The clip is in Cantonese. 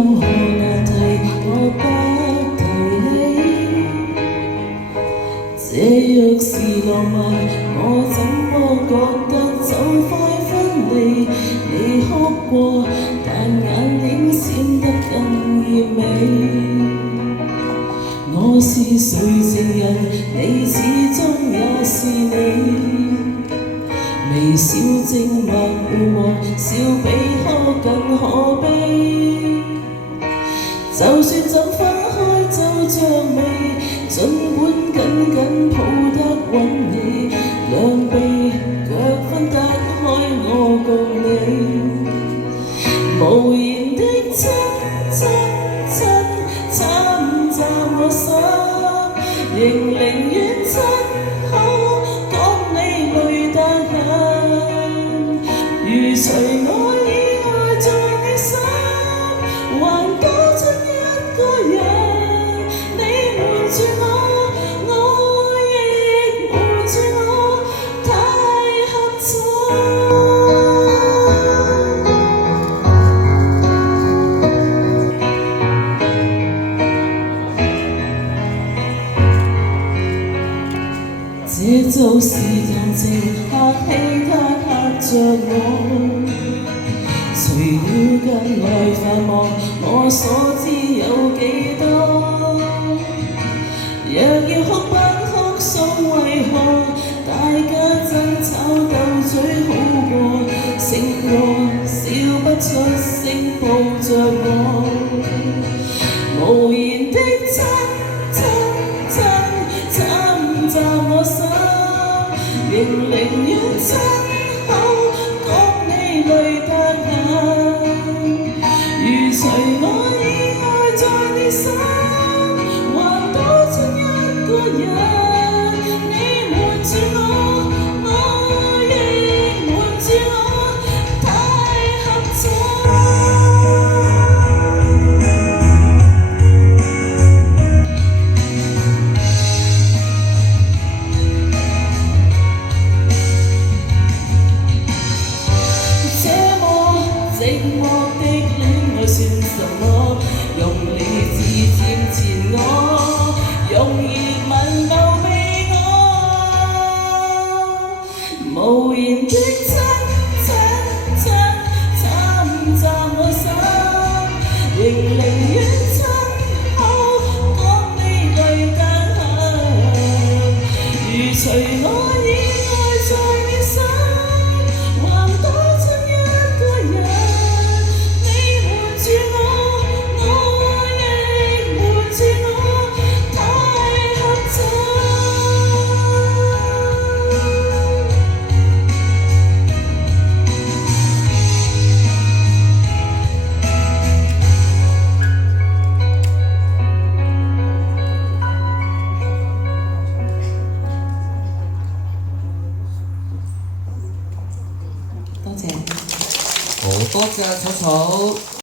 任何難題我不提起，這若是浪漫，我怎麼覺得就快分離？你哭過，但眼影閃得更豔美。我是誰情人，你始終也是你。微笑靜默互望，笑比哭更可悲。就算怎分開就像未，儘管緊緊抱得穩你，兩臂腳分得開我共你。無言的親親親，參雜我心，仍寧願親口講你累得很。如除我以外在你心，還多出一個人。你瞞住我，我亦瞞住我，太合襯。這就是談情客氣，他嚇着我。除了近來繁忙，我所知有幾多？若要哭不哭訴，為何大家爭吵鬥嘴好過？勝過笑不出聲抱着我，無言的親親親，參雜我心，仍寧願親口講你累得很。如除我以外在你心，還多出一個人。你瞞住我，我亦瞞住我，太合襯。寂寞的戀愛算什麼？用理智佔前我，用熱吻包庇我，無言的親親親，參雜我心，仍寧願親口講你累得很。如除我以外在你心，還多出一個人。多謝，好多謝草草。